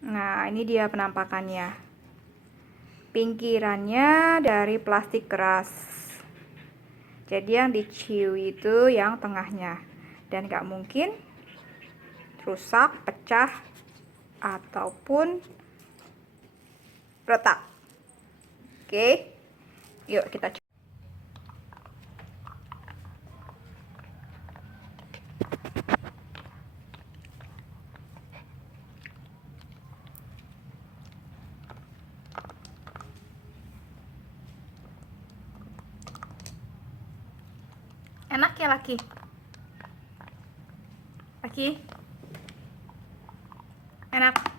Nah, ini dia penampakannya. Pinggirannya dari plastik keras. Jadi yang diciu itu yang tengahnya. Dan nggak mungkin rusak, pecah, ataupun retak. Oke, yuk kita coba. Enak ya Laki? Laki? Enak.